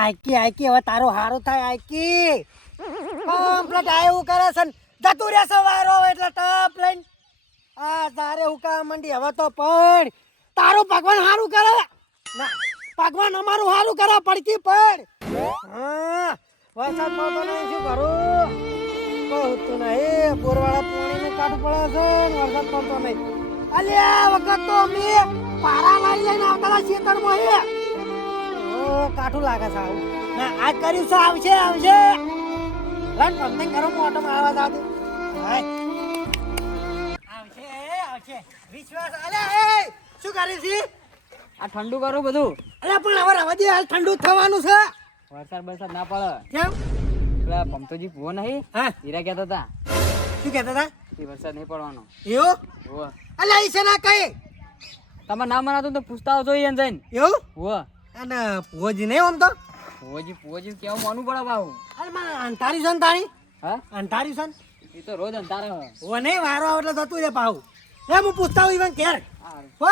આઈકી હવે તારું હારું થાય આઈકી કમ્પ્લીટ આ એવું કરે છે ને જતું રહેશે વારો એટલે ટપ લઈને આ તારે હુકા મંડી હવે તો પણ તારું ભગવાન હારું કરે ના ભગવાન અમારું હારું કરે પડકી પડ હા વરસાદ પડતો નહીં શું કરું કહું તું નહીં બોરવાળા પાણીનું કાઢું પડે છે વરસાદ પડતો નહીં અલ્યા વખત તો અમે પારા લાવી લઈને આવતા ખેતરમાં હે કાઠું લાગે છે આવું ના આજ કર્યું છે આવશે રન પંપિંગ કરો મોટો આવાજ આવતો આવશે વિશ્વાસ અલે એ શું કરી છે આ ઠંડુ કરું બધું અલે પણ હવે રવા દે હાલ ઠંડુ થવાનું છે વરસાદ ના પડે કેમ પેલા પંપતોજી ભૂવો નહીં હા હીરા કહેતા હતા શું કહેતા હતા એ વરસાદ નહીં પડવાનો એવું હોવ અલે ઈ છે ના કઈ તમે ના મનાતું તો પૂછતા આવજો એને જઈને એવું હોવ અને ભોજી નહીં આમ તો પૂવોજી કેવું માનવું પડે બાબુ અરે મને અંધારી છે ને તારી હા અંધારી છે ને એ તો રોજ અંતારે ઓ નહીં વારો આવે એટલે જતું રે પાહું હું પૂછતા હોઉં ઇવન ઘેર હો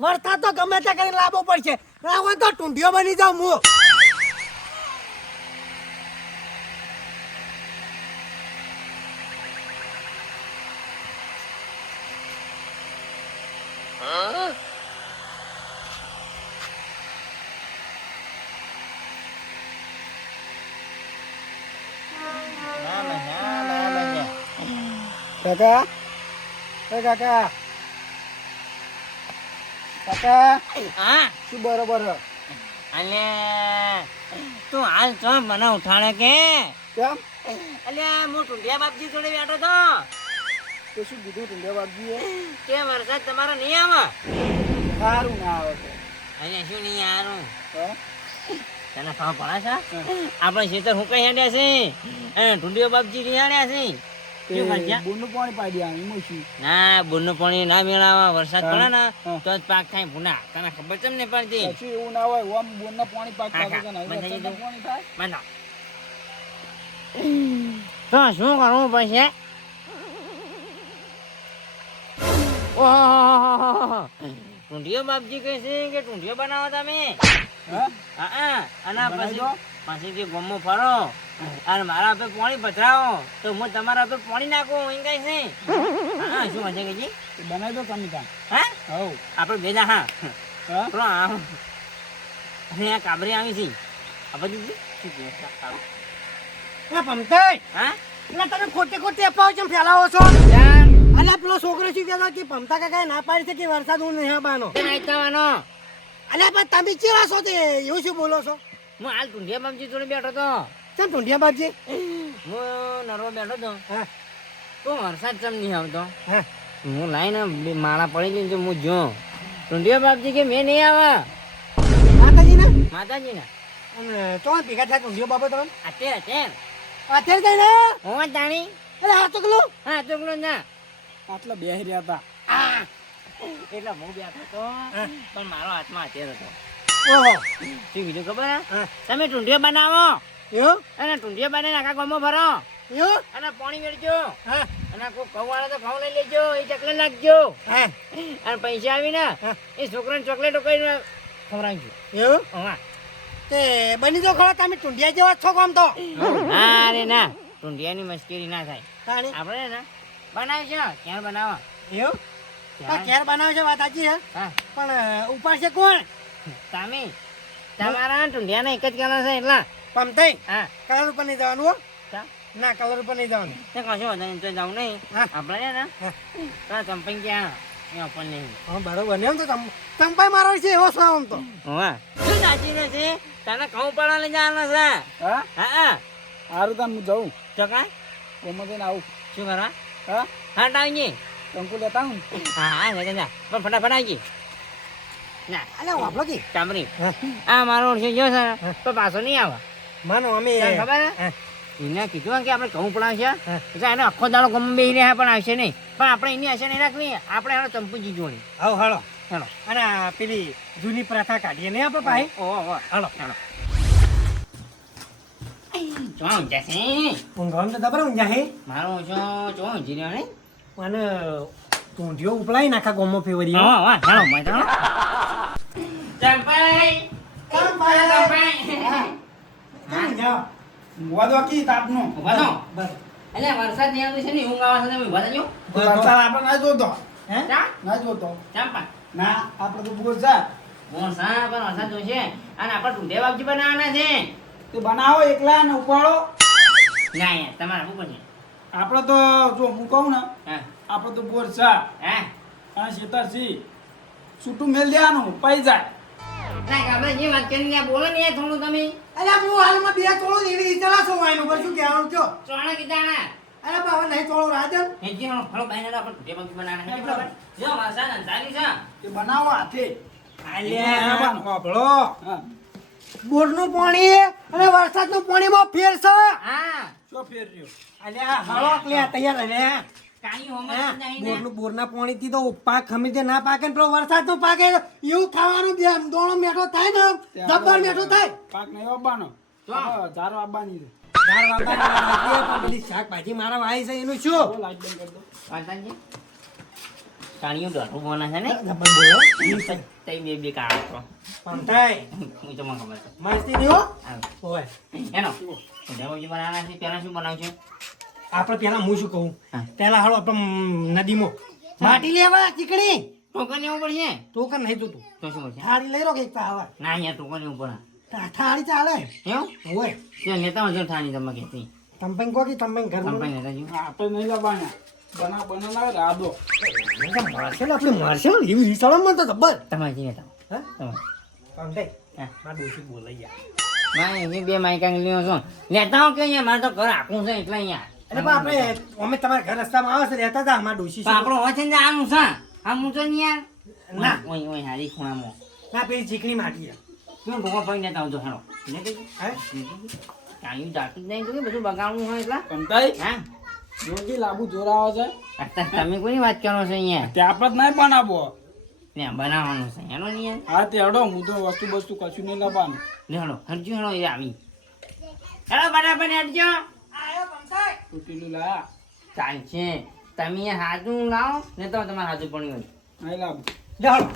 વરસાદ તો ગમે તે કરીને લાવવો પડશે હોય તો ટૂંઢીઓ બની જાઉં હું કાકા કાકા કાકા હા શું બરોબર અને તું હાલ છો મને ઉઠાડે કે કેમ અલ્યા હું ટુંડિયા બાપજી જોડે બેઠો તો તો શું કીધું ટુંડિયા બાપજીએ કે વરસાદ તમારો નહીં આવે સારું ના આવે તો અહીંયા શું નહીં આવવાનું હા તને ખબર પડે છે આપણે ખેતર હું કઈ હેડ્યા છે અને ટુંડિયા બાપજી રિહાડ્યા છે શું કરશે બોરનું પાણી પાડી આ એમાં શું ના બોરનું પાણી ના મેળાવા વરસાદ પડે ને તો જ પાક થાય ભૂના તને ખબર છે ને પડતી પછી એવું ના હોય ઓમ બોરના પાણી પાક હા, પાકે હા. બંધ થઈ ગયું. પાણી થાય બંધો તો શું કરવું પડશે ઓહો ટુંડિયો બાપજી કહે છે કે ટુંડિયો બનાવો તમે હા હા અને બનાવી પછી પછી જે ગમો ફરો અને મારા આપે પાણી પધરાવો તો હું તમારા આપે પાણી નાખું એમ કઈ છે હા શું મજા કહીજી તો બનાવી દો તમે ત્યાં હા હવ આપણે બેજા હા હા પેલો આ અને આ કાબરી આવી છે આ બધું શું કહે સારું એ પમતાઈ હા એટલે તમે ખોટે ખોટે અપાવ કેમ ફેલાવો છો ચાલ અલ્યા પેલો છોકરો શું કહેતો કે પમતા કાકાએ ના પાડી છે કે વરસાદ હું નહીં આવવાનો કેમ આવવાનો અલ્યા પણ તમે કેવા છો તે એવું શું બોલો છો હું હાલ ટુંડિયા બાપજી જોડે બેઠો તો કેમ ટુંડિયા બાપજી હું નરવો બેઠો તો હા તો વરસાદ ચમ નહીં આવતો હા હું લાઈને માળા પડી ગઈ તો હું જો ટુંડિયા બાપજી કે મેં નહીં આવા માતાજી ને માતાજીના અને તો ભેગા થાય ટુંડિયો બાબા તમે અત્યારે અત્યારે કઈ ને હું જાણી અરે હા તો ગલો હા ચોકલો ના આટલા બેહી રહ્યા હતા એટલે હું બેઠો તો પણ મારો હાથમાં અત્યારે હતો ઓહો શું કીધું ખબર હે? હા તમે ટુંડિયો બનાવો એવું અને ટુંડિયો બનાવીને આખા ગામમાં ફરો એવું અને પાણી વેચજો હા અને કોઈ ઘઉં વાળો તો ઘઉં લઈ લેજો એ ચકલે નાખજો હા અને પૈસા આવીને એ છોકરાને ચોકલેટો કરીને ખવડાવજો એવું હા તે બની જો ખરો તમે ટુંડિયા જેવા જ છો કોમ તો ના રે ના ટુંડિયાની મશ્કરી ના થાય તાણી આપણે ને બનાવીશું ક્યાં બનાવો એવું આ ઘેર બનાવે છે વાત સાચી હે હા પણ ઉપર છે કોણ તમે તમારા ટુંડિયાના એક જ કલર છે એટલા પમતાઈ હા કલર ઉપર નહીં જવાનું હો ચા ના કલર ઉપર નહીં જવાનું તે કશો વધુ તો જવું નહીં હા. આપણે છે ને હા. તો ચંપઈ ક્યાં અહીંયા પણ નહીં હા બરોબર ને એમ તો ચંપાઈ મારો છે એવો છો આમ તો હા શું સાચી નથી તને ઘઉં પાડવા લઈ જવાના છે હા હા સારું તાન હું જાઉં તો કાંઈ કોમાં જઈને આવું શું કરવા હા હા ટાવીએ કંકુ લેતા હું હા હા જા જા પણ ફટાફટ આવી ના અલે વાપલો કી કામરી હા આ મારો ઓળખી ગયો છે ને તો પાછો નહીં આવે માનો અમે તને ખબર હે હા. એને કીધું કે આપણે ઘઉં પડાવશે હા. એટલે એને આખો દાડો ગમે બેહીને પણ આવશે નહીં પણ આપણે એની આશા નહીં રાખવી આપણે એનો ચંપુજી જોડી આવ હાલો હેલો અને આ પેલી જૂની પ્રથા કાઢીએ ને આપણે પાસે ઓહો હાલો હેલો ચોં જશે ઊંઘવાનું તો દબર ઊંઘ્યા હે મારો ચોં જીર્યો ને અને ટૂંઢીઓ ઉપલાઈ નાખા ગોમો ફેવરી હા હા હેલો મજા ચંપાઈ ચંપાઈ ચંપાઈ વાદવાકી તાપનું ઉભા થો. બસ એટલે વરસાદ નહીં આવતો છે ને ઊંઘ આવે છે તમે ઉભા થજો. વરસાદ આપણે ના જોતો હે ચા ના જોતો ચા પા ના આપણે તો બોર છે વરસાદ પણ વરસાદ જોશે અને આપણે ઢૂંઢે બાપજી બનાવવાના છે. તે બનાવો એકલા ને ઉપાડો ના યાર તમારે શું કરશે? આપણે તો જો હું કહું ને હા આપણે તો બોર છે હા અને શેતરસી છૂટું મેલ દેવાનું પઈ જાય ના આપણે જે વાત કરીને ત્યાં બોલો ને યાર થોડું તમે અલ્યા હું હાલમાં બે તોડું એવી રીતે લાસો વાયનું પર શું કહેવાનું કયો ચોણા કીધા ના અરે બાબા નહીં તોડું રાજન હેજી હળો બાઈને આપણે ઢૂંઢે બાપજી બનાવવાના છે. બરાબર? જો વરસાદ અંધારી છે. તે બનાવો હાથે અલ્યા બાબળો હા બોરનું પાણી અને વરસાદનું પાણીમાં ફેર છે હા શું ફેર રહ્યો અલ્યા હાલો લે તૈયાર અલ્યા કાઈ હોમ હે? જ નહીં ને. બોરના પાણીથી તો પાક ખમી જે ના પાકે ને પેલો વરસાદનો પાકે એવું ખાવાનું બે દોણો મેઠો થાય ને જબ્બર મેઠો થાય પાક નહીં આવવાનો તો? ઝારો આવવાની છે દાળ વાપરવાની પણ પેલી શાકભાજી મારા વાય છે એનું શું બહુ લાઈટ બંધ કરી દો વાંધાજી કાણીઓ દોઢું બોના છે ને જબ્બર બોલો તઈ બે કાળા છો પણ થાય હું તો મને ખબર છે. મસ્તી નહીં હો આવ. ઓય એનો ઢૂંઢે બાપજી બનાવવાના છે પહેલા શું બનાવશું? આપણે પેલા હું શું કહું હા. પેલા હાલો આપણે નદીમાં માટી લેવા ચીકણી ટોકન લેવું પડશે તો કર નહીં જોતું તો શું પડશે? થાળી લઈ રો કે એક પાવા ના અહીંયા ટોકન લેવું પડે થાળી ચાલે એવું ઓય તે લેતા હજો ઠાની તમે કહેતી તંપંગ કો કે તંપંગ ઘરમાં કંપની લેતા જો આપણે નહીં લાવવાના બનાવ રાધો માર્શલ આપણે માર્શલ એવી વિચારવામાં તો જબ્બર તમારે જે લેતા હા તમે પણ દે હા. મારા દોશી બોલાઈ યાર મારે અહીં બે માઇકા લીધો છો લેતા હો કે અહીંયા મારે તો ઘર આખું છે એટલે અહીંયા એટલે પણ આપણે અમે તમારા ઘર રસ્તામાં આવે છે રહેતા હતા અમારા ડોશી તો આપણો હોય છે ને આનું છે આમ હું તો નહીં યાર ના. ઓય ઓય હારી ખૂણામાં ના પેલી ચીકણી માટી કેમ ઢોકો પડી લેતા આવજો હેડો હે કાંઈ જાતું જ નહીં તો કે બધું બગાડવું હોય એટલા કંટાઈ હા જોજી લાંબુ જોરાવો છે અત્યારે તમે કોની વાત કરો છો અહીંયા તે આપણે જ નહીં બનાવો ત્યાં બનાવવાનું છે એનો નહીં યાર હા તે હડો હું તો વસ્તુ કશું નહીં લાવવાનું લે હેડો હરજો હેડો એ આવી હેડો બરાબર હરજો આયો પંચાય તૂટેલું લાયા ચાલશે તમે હાથું લાવો ને તો તમારે હાથું પડ્યું નહીં લાવું લે હાલો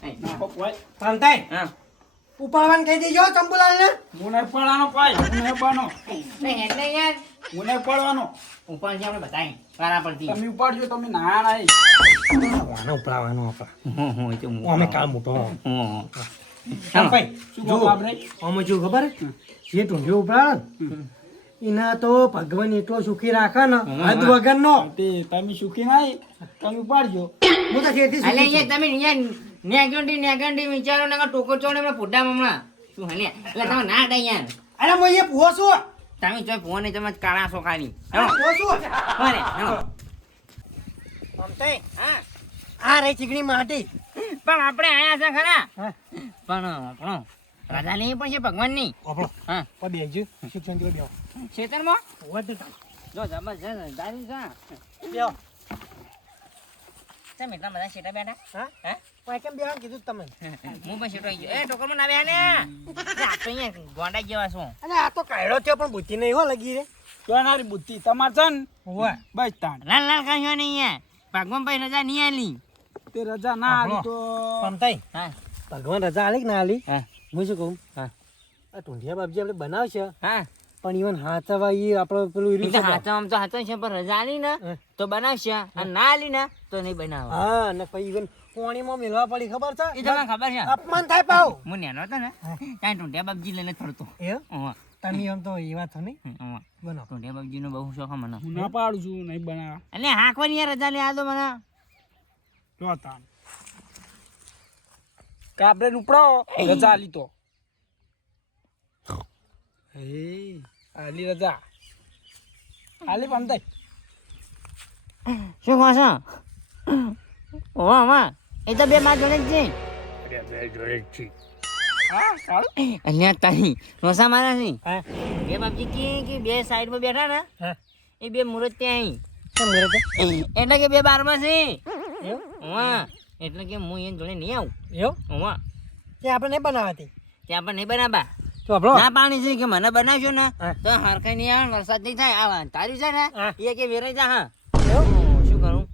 હોય નાખો કોઈ પંચાય હા ઉપાડવાનું કહી દેજો ચંપુલાલ ને હું નહીં પડવાનો કોઈ હું નહીં પડવાનો એટલે યાર હું નહીં પડવાનો ઉપર છે આપણે બતાવી વારા પરથી તમે ઉપાડજો તમે ના નહીં વાના ઉપડાવવાનો આપણા હું એ તો હું અમે કાળ મોટો હું ચંપાઈ શું જો કહો આપણે અમે જો ખબર જે ઢૂંઢ્યો ઉપડાવે ને એના તો ભગવાન એટલો સુખી રાખે ને હદ વગરનો તે તમે સુખી નહીં તમે ઉપાડજો હું તો જેથી એટલે સુખી યાર તમે યાર નેગંડી વિચારો ને ટોકો ચોડે હમણાં ફોટા હમણાં શું હલે એટલે તમે ના ડાય યાર છું. અરે હું એ પૂવો છું તમે ચોય ફોન તમે કાળા છો ખાલી પૂવો છું કોને પંચાય હા આ રે ચીકણી માટી પણ આપણે આયા છે ખરા હા પણ આપણો રાજા નહીં પણ છે ભગવાન ની આપણો હા પણ બેજો શિક્ષણ જોડે બેહો ખેતરમાં વધુ જો જબરજસ્ત દારી છે બેહો તમે એટલા બધા શેટા બેઠા હા હે પણ કેમ બેહવાનું કીધું તમે હું પણ શેટો આવી ગયો એ ટોકરમાં ના બેહા ને આ તો અહીંયા ગોંડા જેવા છો અને આ તો કાયડો થયો પણ બુદ્ધિ નહીં હો લગી રે જોનારી બુદ્ધિ તમારે છે ને હોવે બસ તાણ લાલ લાલ કાંઈ નહીં યાર ભગવાન ભાઈ રજા નહીં આલી તે રજા ના આવી તો પંચાઈ હા ભગવાન રજા આલી કે ના આલી હા હું શું કહું હા આ ઢૂંઢિયા બાપજી આપણે બનાવશે હા પણ ઈવન હાથવા એ આપણે પેલું એ ઈર્યું તો છે. હાથમાં તો હાથમાં છે પણ રજા આલી ને હા. તો બનાવશે અને ના આલી ને તો નહીં બનાવે હા ને પછી ઈવન પાણીમાં મેલવા પડી ખબર એ છે તો મને ખબર છે અપમાન થાય પાવ હું નેનો હતો ને ત્યાં ટુંટિયા બાપજી લઈને ફરતો એ ઓવા તમે એમ તો એ વાત નહીં ઓવા બનો ટુંટિયા બાપજીનો બહુ શોખ મને હું ના પાડું છું નહીં બનાવવા એટલે હાંકવાની યાર રજા લે આ તો મને જો તાણ કાપડે ઉપડાવો રજા આલી તો હે આલી રજા આલી પણ દઈ શું કહો છો ઓવા ઓવા એ તો બે માર જોડે જ છે હા સારું અહીંયા તારી રોસા મારા છે હા બે બાપજી કે બે સાઈડમાં બેઠા ને હા એ બે મુરત ત્યાં કેમ મેરે તે એટલે કે બે બારમાં છે એવું ઓવા એટલે કે હું એને જોડે નહીં આવું એવું ઓવા તે આપણે નહીં બનાવતી ત્યાં પણ નહીં બનાવવા તો આપણો ના પાણી છે કે મને બનાવશો ને હા. તો હરખાઈ નહીં આવે વરસાદ નહીં થાય આવા તારી છે ને હા. એ કે વેરાઈ જા હા એવું શું કરું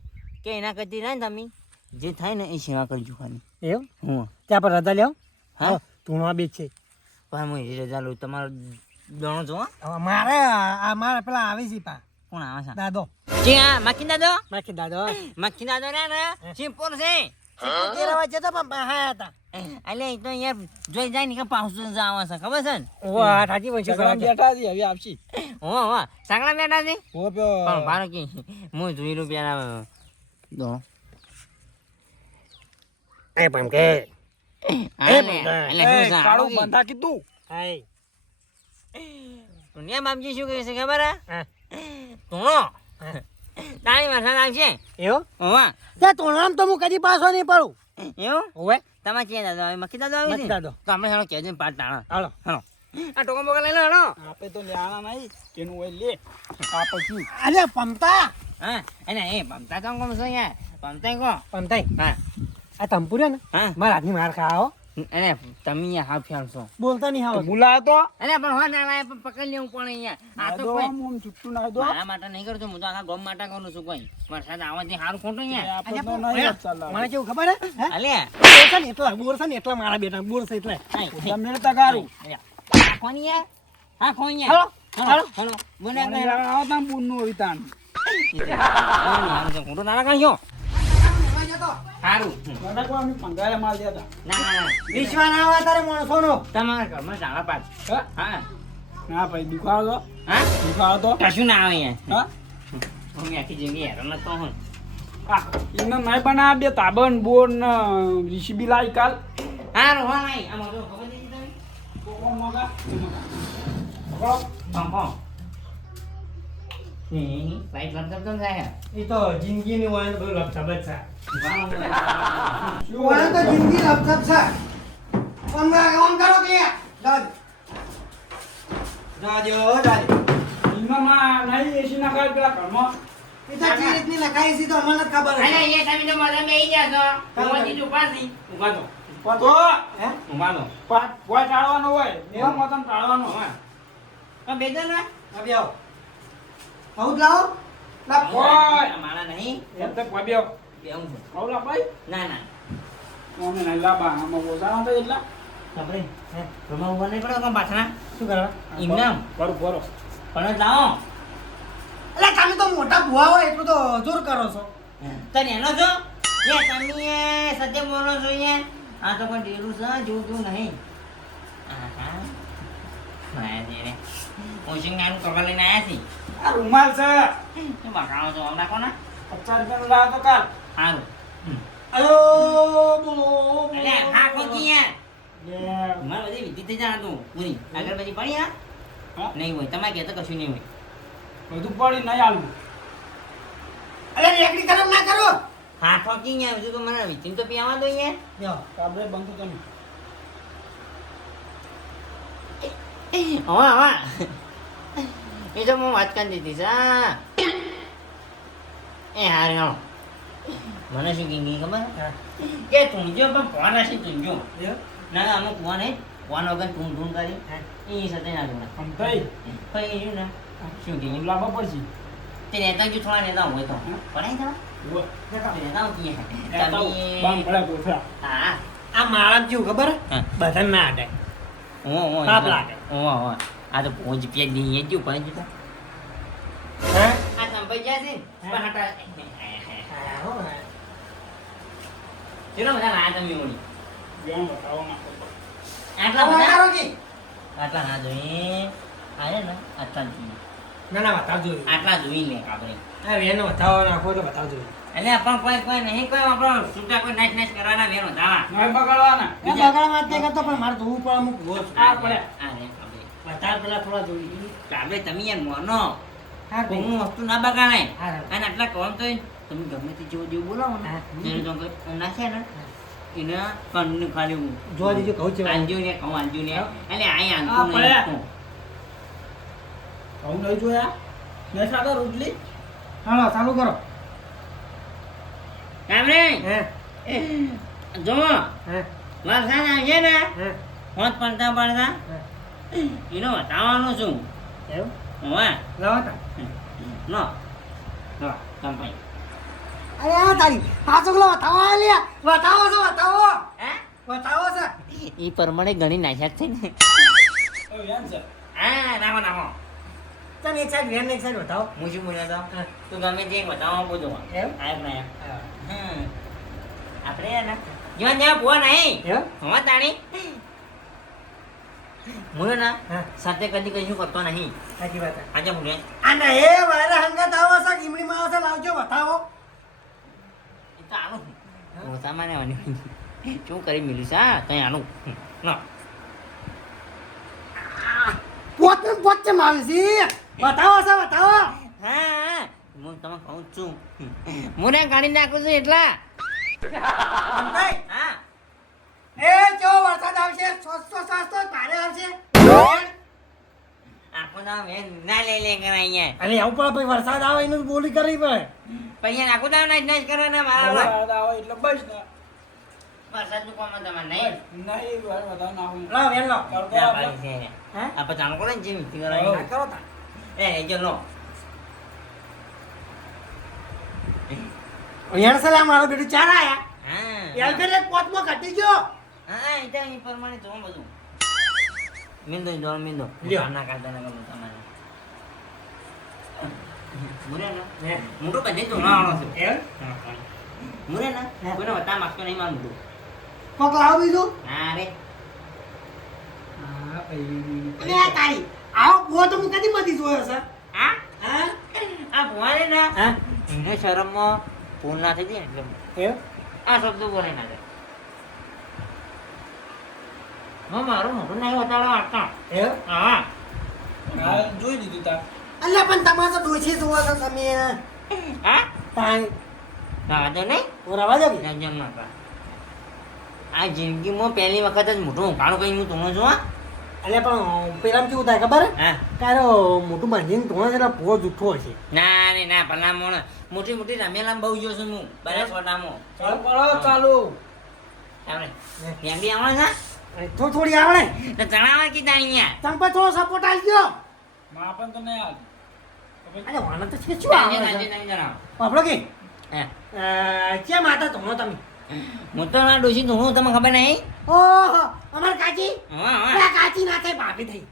કે એના કરતી ને તમે જે થાય ને એ સેવા કરજો ખાલી એવું હું તે આપણે રજા લેવો હા તું આ બે છે પણ હું એવી રજા લઉં તમારો દોણો છો મારે આ મારે પેલા આવી છે પા કોણ આવે છે દાદો જી હા મક્કી દાદો બાકી દાદો ને સિમ્પલ છે તેરા વચ્ચે તો પણ હા હતા એટલે એ તો યાર જોઈ જાય ને કે પાછું જ આવે છે ખબર છે ને વાહ સાચી વંશી બેઠા છે હવે આપશી હો સાંગળા બેઠા છે હો પ્યો પણ ભારો કે હું જોઈ લો પેલા દો એ પણ કે કાળું બંધા કીધું હાય દુનિયા બાપજી શું કહે છે ખબર હે હા ધૂણો તાળી વરસાદ આવશે એવું હોવા તે તોણામ તો હું કદી પાછો નહીં પડું એવું ઓવે તમારે ક્યાં દાદો આવે મક્કી દાદો આવી મક્કી છે દાદો. તો આપણે હાલો કહેજો ને પાટ ટાણા હાલો હાલો આ ટોકા બોકા લઈ લો હાલો આપે તો લેવાના નહીં કેનું હોય લે આ પછી અરે પમતા હા એને એ પમતા તો કોમ છો યાર પમતા કો પમતાઈ હા આ તંપુરે ને હા મારા હાથની માર ખાઓ એને તમે યાર હાફ ખ્યાલ છો બોલતા નહીં આવો બોલાયો તો અરે પણ હો ના લાય પણ પકડી લેવું પડે યાર આ તો કોઈ આમ છૂટું ના દો મારા માટે નહીં કરતો હું તો આખા ગામ માટે કરું છું કોઈ વરસાદ આવવાથી સારું ખોટું યાર આપણે તો નહીં ચાલે મને કેવું ખબર હે અલે બોર છે ને એટલા મારા બેટા બોર છે એટલે તમે તગારું કોની યાર હા કોણ યાર હાલો હાલો હાલો બોલે મને આવતા બુનનું વિતાન ખોટું ના કાઢ્યો સારું મને કોઈ અમે પંગારે માલ દેતા ના વિશ્વાસ ના આવે તારે માણસોનો તમારા ઘરમાં ચાલા પાછ હા? હા ના ભાઈ દુખાડો તો હા દુખાડો તો કશું ના આવે યાર હા હું આખી જિંદગી હેરાન તો હું આ એમને નહીં બનાવ્યા બે તાબન બોન ને રીસીબી લાવી કાલ હારું હો નહીં આમ તો ખબર નથી તમે કોણ મોગા પંપો લાઈટ લગતા તો થાય એ તો જિંદગીની હોય બધું લપસપ જ છે વાહ હોય તો જિંદગી લપસપ છે ઓમ કરો કે જાજો એમનામાં નહીં એસી ના ખાય પેલા ઘરમાં એ તો જે રીતની લખાઈ છે તો અમને જ ખબર અરે છે એ તમે તો મજા મે ઈ જાતો હું જીજુ પાસી ઉભા તો પતો હે ઉભા તો પાટ હોય ટાળવાનો હોય એવા મોતમ ટાળવાનો હોય તો બેજો ને અભી આવો આવું જ લાવો લાવ ઓય મારા નહીં એમ તો કોઈ બેવ બેવું છે આવલા ભાઈ ના ના અમે નહીં લાબા આમાં ઓછા નતા એટલા ખબર હે રમા ઉભા નહીં પડે કોણ પાછના શું કરવા એમ નામ બરો બરો પણ લાવો એટલે તમે તો મોટા ભુવા હોય એટલું તો જોર કરો છો તને એનો છો એ તમે સત્ય બોલો છો યાર આ તો કોઈ ડેરું છે જોતું નહીં આહા માયા દેને ઓશિંગ નાનું કપડા લઈને આયા છી આ રૂમાલ છે શું બકાવો છો હમણાં કોને 50 રૂપિયાનો લાવો તો કાલ સારું અયો બોલો એટલે હા ખોટી યાર બે મારે બધી વિધિ થઈ જાય તું પૂરી આગળ બધી પડી હા હા? નહીં હોય તમારે કહેતો કશું નહીં હોય બધું પડી નહીં આલું અરે રેકડી કરો ના કરો હા ઠોકી યાર હજુ તો મને વિધિ તો પીવા દો યાર યો કાબરે બંધ તમે હવા હવા એ તો હું વાત કરી દીધી છે એ હારે હો મને શું કીધી ખબર કે તુંજો પણ ફોન હશે તુંજો ના ના અમુક ફોન હે ફોન વગર તું ઢૂંઢ કરી એ સાથે ના જોડા આમ થઈ પછી શું ને શું કીધું લાવવા પડશે તે નેતા જો થોડા નેતા હોય તો પડાય તમે ઉવ્વ. નેતા કી બામ તમે પડ્યા તો થયા હા આ માળા કેવું ખબર હા. બધા ના હટે ઓ પાપ લાગે. ઓ આ તો પહોંચ પે દી જો પણ જો હે આ સંભાઈ જાય છે પણ હટા ચલો બધા ના તમે ઓળી બેન બતાવો ના આટલા આવો બધા કરો કે આટલા ના જોઈ આરે ને આટલા જોઈએ ના ના બતાવ જોયું આટલા જોઈ લે આપણે આ વેનો બતાવો નાખો તો બતાવ જોયું એટલે પણ કોઈ નહીં કોઈ આપણો છૂટા કોઈ નાશ નાશ કરવાના વેરો દાવા નહીં બગાડવાના એ બગાડ વાત નહીં કરતો પણ મારે ધોવું પડે અમુક ગોળ આ પડે અરે આપણે બતાવ પેલા થોડા જોઈ આપણે તમે યાર મોનો હા હું વસ્તુ ના બગાડાય હા. અને આટલા કોમ તો તમે ગમે તે જેવું જેવું બોલાવો ને હા. જેને તો નાખે ને એને કಣ್ಣને ખાલી હું જોવા દીજો કહું છે આંજુ ને કહું આંજુ ને એટલે આઈ હા, આંજુ પડ્યા. નહીં હું નહીં જોયા બેસા તો રોટલી હાલો ચાલુ કરો કામ રે હે જો હે વરસાદ આવશે ને હે હોત પડતા પડતા હે. એનો બતાવવાનું છું એવું હા લાવો તા નો નો કંપાઈ અરે આ તારી આ ચોકલો બતાવો લ્યા બતાવો છો બતાવો હે બતાવો છે એ પ્રમાણે ઘણી નાખ્યા છે ને ઓ યાર છે હા નાખો નાખો ચાલ એક સાઈડ વેન એક સાઈડ બતાવો હું શું બોલ્યો હતો હા. તું ગમે તે બતાવવા બોલું એમ? આપણે ને જીવન જ્યાં ભૂવા નહીં એમ? હવા તાણી મુયો ના હા. સાથે કદી કશું કરતો નહીં સાચી વાત છે. આજે મુલે આને એ મારા હંગાત આવો છો લીમડીમાં આવો છો લાવજો બતાવો એ તો આનું મોટા માને વાની શું કરી મિલું છે હા તઈ આનું લો પોત છે માવી બતાવો છો બતાવો હા હું તમે કહું છું મુને કાઢી નાખું છું એટલા અંતાઈ, હા એ જો વરસાદ આવશે સસ્તો ભારે આવશે આખો દાવ વેન ના લઈ લે કરા અહીંયા અરે આવું પડે ભાઈ વરસાદ આવે એનું બોલી કરવી પડે પૈયા આખો દાવ ના જ કરવાના મારા વરસાદ આવે એટલે બસ ને. વરસાદનું કામ તમારે નહીં નહીં વધારે ના હોય. લાવ વેન લાવ તડકો ના આપણે- પાડી છે હે? આપણે ચાલુ કરો ને જેમ મીટિંગ આ કરાવી કરો તા એ જો લો યાર સલા મારો બેટું ચાર આયા હા યાર ફેર એક પોતમાં ઘટી ગયો હા એ તો એ પ્રમાણે જોઉં બધું મીંદો દો મીંદો લ્યો. ના કાઢતા ના કરું તમારે મુરે હે. ના મોટું બધે તો ના આવડો છે એમ? મુરે ના હે. કોઈને વતા માગતો નહીં મારું મોટું કોક લાવ બીજું હા રે હા, ભાઈ. અરે આ તારી આવો બો તો હું કદી મતી જોયો છે હા હા આ ભુવાને ના હા એને શરમમાં ફૂલ ના થઈ જાય એટલે એમ? આ શબ્દો બોલે ના જાય હું મારું મોટું નહીં વતાડો વાગતા એમ? હા હા, જોઈ લીધું તાર. અલ્યા પણ તમારે તો ડોશી જોવો છો તમે હા તાઈ હા તો નહીં રવા દો કે? જમ ના કર આ જિંદગીમાં પહેલી વખત જ મોટું ઉકાળું કઈ હું તું છું હા અલ્યા પણ પેલા કેવું થાય ખબર હે? હા તારો મોટું બાંધીને ધોવા જરા ભૂવો જૂઠો હશે ના રે ના ભલા મોણ મોટી મોટી રમેલામ બહુ જોઉં છું હું બનાસકાંઠામાં ચાલુ કરો, ચાલુ. આપણે ભેંડી આવડે છે અને થોડી આવડે તો ચણાવા કીધા અહીંયા ચંપા થોડો સપોર્ટ આલજો માપન તો નહીં આલ. અરે વાના તો છે શું આવે છે જણાવો આપણો કે હા ક્યાં માતા ધોણો તમે હું તો ના ડોસી તું હું તમને ખબર નહીં ઓહો અમાર કાચી હા હા આ કાચી ના થાય ભાભી થઈ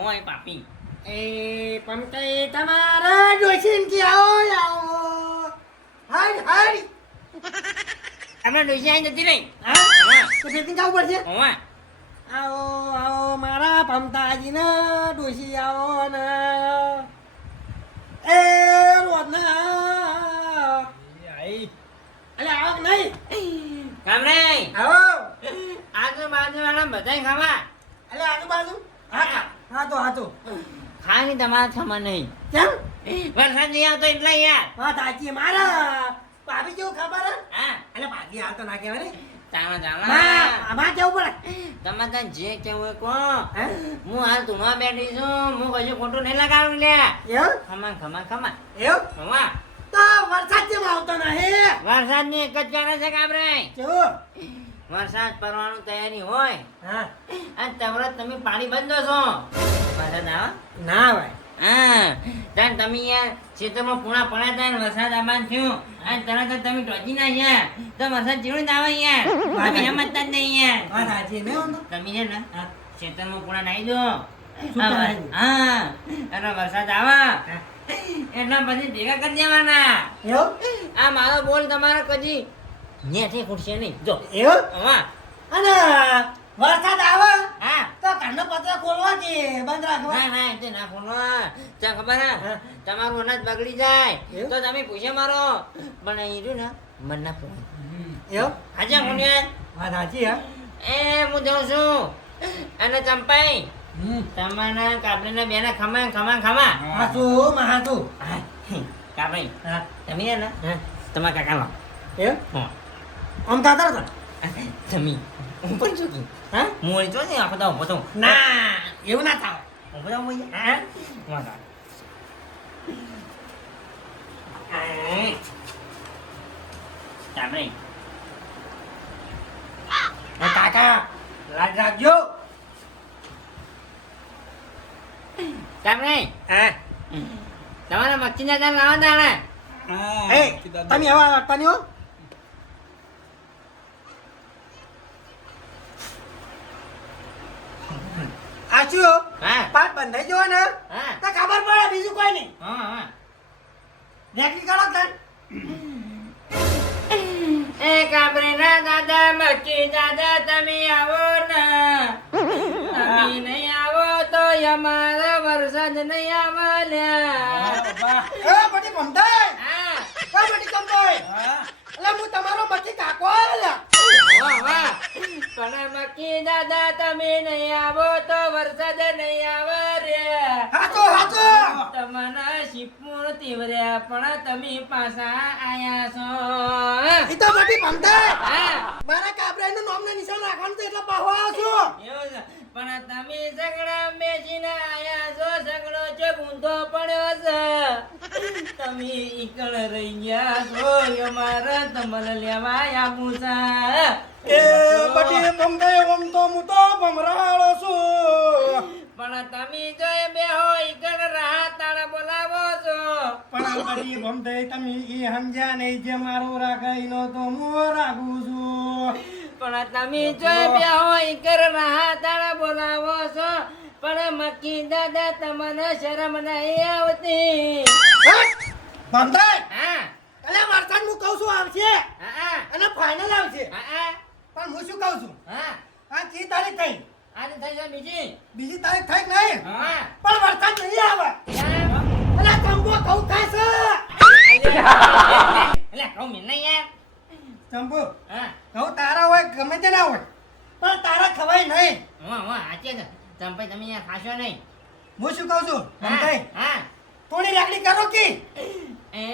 ઓય પાપી એ પણ તે તમારા ડોશીન કે આવો આવો હાડ હાડ આપણે ડોસી આવી જતી રહી હા હા તો ફેરથી જવું પડશે ઓય આવો આવો મારા પમતાજી ને ડોશી આવો ને એ રોદના એ આઈ. અલે આવો કે નહીં કામ નહીં આવો આજુબાજુ વાળા બધાય ખાવા અલે આજુબાજુ હા હા તો હા તો ખાવાની તમારે ખબર નહીં કેમ વરસાદ નહીં આવતો એટલે યાર વાત સાચી મારા ભાભી કેવું ખબર હે હા અલે ભાભી હાલ તો ના કહેવાય ને ચાલો ચાલો માં કેવું પડે તમે ત્યાં જે કેવું હોય કહો હે હું હાલ તુણવા બેઠી છું હું કશું ખોટું નહીં લગાડું લે એવું ખમા ખમા ખમા એવું ખમા તો વરસાદ કેમ આવતો નહીં વરસાદની એક જ કારણ છે કાબરે કેવું વરસાદ પડવાનું તૈયારી હોય હા અને તવરત તમે પાણી બંધ છો વરસાદ આવે ના ભાઈ હા તાન તમે યાર ખેતરમાં પૂણા પડ્યા હતા ને વરસાદ આવવાનું થયું અને તરત જ તમે ટોચી નાખ્યા તો વરસાદ જેવું જ આવે યાર તમે સમજતા જ નહીં યાર વાત સાચી ને હું તો તમે છે ને ખેતરમાં પૂણા નાખી દો શું કરાય? હા અને વરસાદ આવે એટલા પછી ભેગા કરી દેવાના એવું આ મારો બોલ તમારો કદી ન્યાથી ખૂટશે નહીં જો એવું હા અને વરસાદ આવે હા તો ઘરનો પત્ર ખોલવા કે બંધ રાખવા ના ના એટલે ના ફોનો ત્યાં ખબર હે હા. તમારું અનાજ બગડી જાય એવું? તો તમે પૂછે મારો પણ અહીં રહ્યું ને મન ના પૂછે એવું આજે ફોનિયા વાત સાચી હે એ હું જાઉં છું અને ચંપાઈ હમ. તમારા કાપડીના બેના ખમા ખમા ખમા હાચું માં હાચું કાપડી હા તમે હે ને હા તમારા કાકા લો એવું હા આમ તાતા હતા તમે ઉપર ચૂકી હા હું વળી તો ને આખો તો ઉભો તો ના એવું ના થાય ઉભો તો હું હા વાહ કાપડી એ કાકા લાજ રાખજો કાપડી હા તમારા મચ્છીના દાળ લાવો દાણે હા, એ કીધા તમે આવા વાગતા નહીં હો આચ્યો હા પાટ બંધાઈ ગયો ને હા તો ખબર પડે બીજું કોઈ નહીં હા હા રેકડી કરો તન એ કાબરેના દાદા મક્કી દાદા તમે આવો ના તમે નહીં આવો તો અમારા વરસાદ નહીં આવલ્યા એ બટી ભમતાઈ હા કા બટી કંપાઈ એટલે હું તમારો બટી કાકો આલ્યા વાહ વાહ પણ મક્કી દાદા તમે નહીં આવો તો વરસાદ નહીં આવે રે હાચો તમને શિપુણ તીવર્યા પણ તમે પાછા આયા છો ઈ તો બટી ભમતાઈ હા મારા કાબરાઈનું નામ ને નિશાન રાખવાનું તો એટલે પાહો આવ્યો છું એવું છે. પણ તમે ઝઘડા મેચીને આયા છો ઝઘડો છે ઊંધો પડ્યો છે તમે ઈકળ રહી ગયા છો અમારે તમને લેવા આવું છે એ બટી ભમતાઈ ઓમ તો હું તો ભમરાળો છું પણ તમે જો બેહો ઈકળ રાહ તાળા બોલાવો છો પણ બટી ભમતાઈ તમે ઈ સમજ્યા નહીં જે મારું રાખાઈનો તો હું રાખું છું પણ તમે જો બેહો ઈકળ રાહ તાળા બોલાવો છો પણ મક્કી દાદા તમને શરમ નહીં આવતી ભમતાઈ હા અલે વરસાદ હું કહું છું આવશે હા અને ફાઇનલ આવશે હા પણ હું શું કહું છું હા આ કી તારીખ થઈ આજે થઈ જાય બીજી બીજી તારીખ થઈ કે નહીં હા પણ વરસાદ નહીં આવે કેમ? અલે ચંપો કહું થાય છે એટલે કહું મેં નહીં યાર ચંપો હા કહું તારા હોય ગમે તે ના હોય પણ તારા ખવાય નહીં વાહ વાહ આજે છે ચંપાઈ તમે અહીંયા ખાશો નહીં હું શું કહું છું ભમતાઈ હા થોડી રેકડી કરો કી એ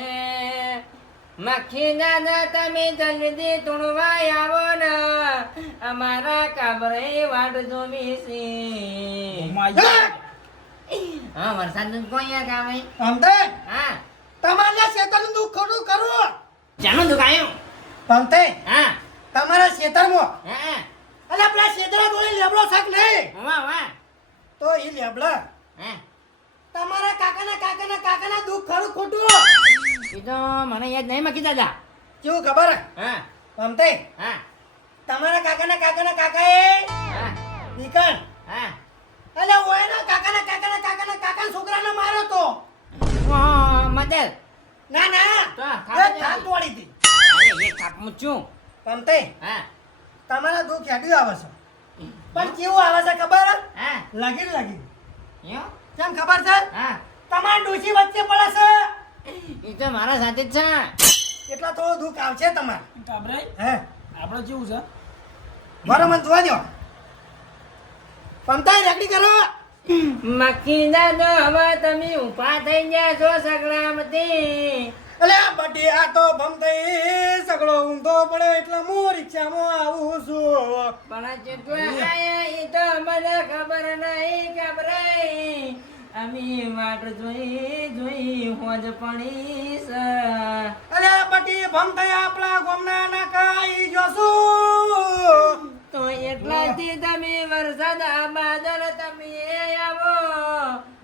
મક્ખી દાદા તમે જલ્દી તુણવા આવો ને અમારા કાબરે વાટ જોવી છે હા વરસાદનું કોઈ યાર કામ નહીં ભમતાઈ હા તમારા ખેતરનું દુઃખ ખોટું કરું ચાલો દુકાયું ભમતાઈ હા તમારા ખેતરમાં હા અલે પેલા ખેતરા જોડે લેબડો શાક નહીં વાહ વાહ તો ઈ લેબડા હા તમારા કાકાના દુઃખ ખરું ખોટું એ તો મને યાદ નહીં મક્કી દાદા કેવું ખબર હા ભમતાઈ હા તમારા કાકાના કાકાએ હા નીકળ હા અલે ઓયના કાકાના છોકરાને માર્યો તો મદલ ના તો એ ખાવા થાક તોડી હતી અરે એક કાપ મૂચું ભમતાઈ હા તમારા દુઃખ હેડ્યું આવે છે પણ કેવું આવે છે ખબર હા લાગી યો કેમ ખબર છે હા તમારા ડોશી વચ્ચે પડે છે એ તો મારા સાથે જ છે એટલા થોડું દુઃખ આવશે તમારે કાબરાઈ હે આપણે કેવું છે બરો મને જોવા દો ભમતાઈ રેકડી કરો મક્કી દાદો હવે તમે ઊભા થઈ ગયા છો સગડામાંથી અલે આ બટી આ તો ભમતાઈ સગડો ઊંધો પડે એટલે હું રિક્ષામાં આવું છું પણ જેટલા આયા એ તો મને ખબર નહીં ખબરાઈ અમે વાટ જોઈ હોજ પડી છે અલે બટી ભમતાઈ આપણા ગોમના નાકાઈ જોશું તો એટલાથી તમે વરસાદ આ બાદલ તમે આવો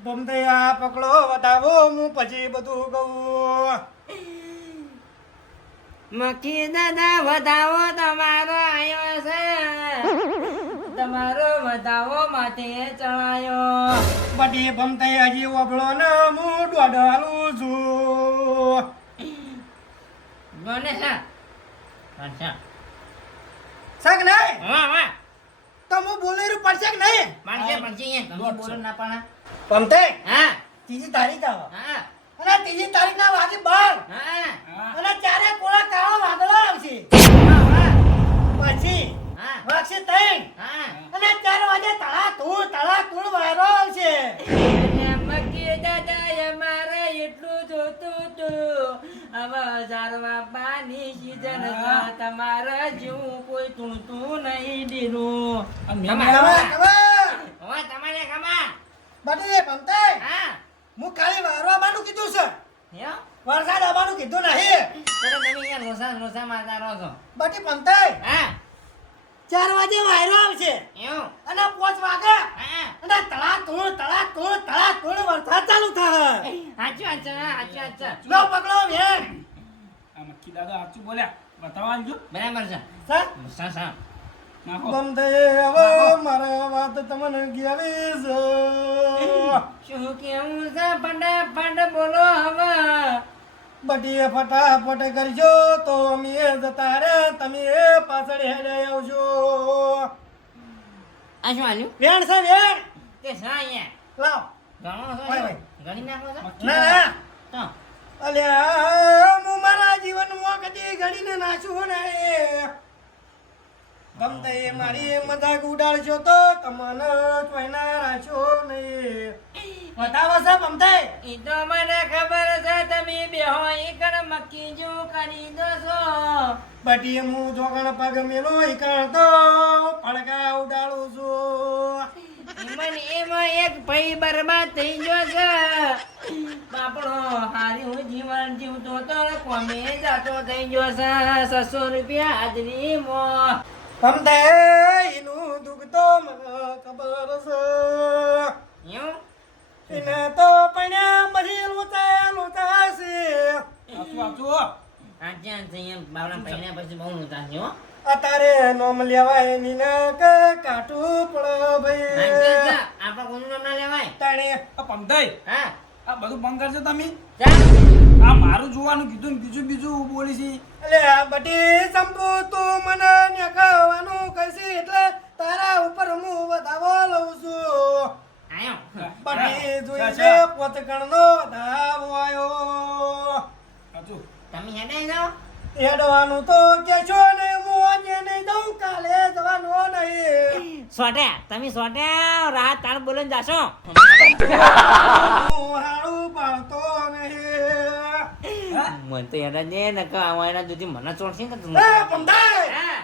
ભમતાઈ આ પકડો વધાવો હું પછી બધું કહું મક્કી દાદા વધાવો તમારો આવ્યો છે તમારો વધાવો માથે ચડાયો બટી ભમતાઈ હજી ઓબળો ને હું દોઢ હાલું છું બોને છે અચ્છા શક નહીં વાહ વાહ તો હું બોલેરું પડશે કે નહીં માણસે અહીંયા તમે બોલો ના પાણા ભમતાઈ હા ત્રીજી તારીખ આવે હા અને ત્રીજી તારીખ ના વાગે 12 હા અને ચારે કોળા કાળા વાદળો આવશે પછી હા વાગશે 3 હા અને 4 વાગે તળા વાયરો આવશે મક્કી દાદા અમારે એટલું જોતું તું હવે ઝાડવા પાની સીઝન તમારે જેવું કોઈ તુણતું નહીં દીધું હવે તમારે ખમા બટી ભમતાઈ હા હું ખાલી વાયરો આવવાનું કીધું છે યો વરસાદ આવવાનું કીધું નહીં ચલો તમે અહીંયા લોસા મારતા રહો છો બટી ભમતાઈ હા 4 વાગે વાયરો આવશે એવું અને 5 વાગે હા અને તળા વરસાદ ચાલુ થાય હાચું લો પકડો વેણ આ મક્કી દાદા સાચું બોલ્યા બતાવવા આવજો બરાબર છે સર સા નાખો ભમતાઈ હવે મારા વાત તમને ગેવીસ શું કેવું છે ફટાફટ બોલો હવે બટીએ ફટાફટ કરજો તો અમે જતા રે તમે પાછળ હેડે આવજો આ શું આલ્યું વેણ છે વેણ તે શા અહીંયા લાવ ઘણો છો ભાઈ, ભાઈ. ગણી નાખો છો ના તો અલ્યા હું મારા જીવનમાં કદી ઘડીને નાચું ને ગમતે મારી મજાક ઉડાડશો તો તમને કોઈના રાખ્યો નહીં બતાવો છે ગમતે ઈ તો મને ખબર છે તમે બેહો એકડ મક્કી જો કરી દો છો બટી હું જોગણ પગ મેલો ઈકણ તો પડકા ઉડાડું છું મને એમાં એક ભાઈ બરબાદ થઈ ગયો છે બાપડો હારી હું જીવન જીવતો તો કોમે જાતો થઈ ગયો છે 600 રૂપિયા હાજરી મો ગમતે એનું દુઃખ તો મને ખબર છે યું એને તો પણ્યા પછી લોચા છે આજ્યા છે એમ બાવડા પહેણ્યા પછી બહુ નતા છે હો અત્યારે નોમ લેવાય ની ને કે કાટું પડે આજ્યા ભાઈ છે આપણા કોનું નામ ના લેવાય તાણે આ પમતાઈ હા આ બધું બંધ કરશે તમે જા આ મારું જોવાનું કીધું ને બીજું બોલી છે અલે આ બટી સંપુ તું મને નેખાવાનું કહીશ એટલે તારા ઉપર હું વધાવો લઉં છું આયો બટી જોઈ છે પોતકણનો વધાવો આયો સાચું તમે હેડે જાઓ હેડવાનું તો કેશો ને હું આજે નહીં દઉં કાલે જવાનું નહીં સોટ્યા તમે સોટ્યા રાત તાર બોલન જાશો હું હારું પાડતો નહીં મન તો હેડા દે ને કે આવાના જુદી મને ચોડશે કે તું એ પંદાય હા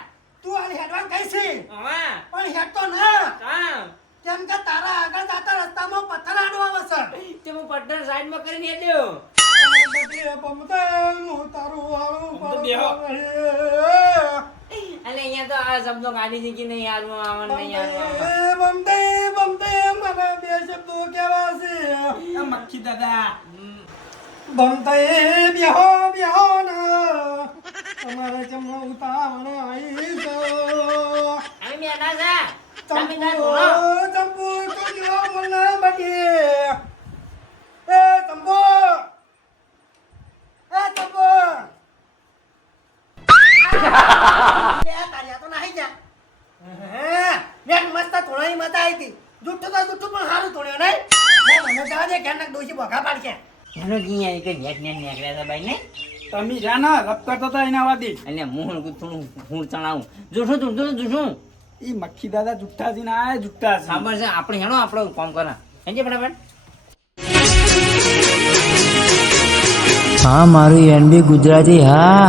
તું આ હેડવાન કઈ છે હા પણ હેડતો ના હા કેમ કે તારા આગળ જાતા રસ્તામાં પથ્થર આડો આવે તે હું પટ્ટન સાઈડમાં કરીને હેડ્યો છે પંદાય હું તારું હારું તો બેહો. પાડતો નહીં અલે અહીંયા તો આ શબ્દો કાઢી દીધી નહીં યાદમાં આવવાનું નહીં યાદમાં બમદે બમદે મને બે શબ્દો કેવા છે આ મક્ખી દાદા બમદે બેહો બેહો ના તમારે જમવા ઉતાવળ આવી છો અમે બેઠા છે તમે તાર ચંપુ બોલો ચંપુ તું જેવા બોલના બટી એ ચંપુ તારિયા તો નાહી જા નેટ મસ્ત થોડાની મજા આવી હતી જુઠ્ઠું તો જુઠ્ઠું પણ સારું થોડ્યો નહીં મને જવા દે ક્યાં ડોસી બોઘા પાડશે હેલો કી કે નેટ નેટ નીકળ્યા હતા ભાઈ ને તમે જા ને રપ કરતા હતા એના વાદી એટલે મોહન થોડું હું ચણાવું જૂઠું જૂઠું એ મક્ખી દાદા જુઠ્ઠા છે ને આ જુઠ્ઠા છે ખબર છે આપણે હેણો આપણો કામ કરા હેંજે ફટાફટ હા મારું એનબી ગુજરાતી હા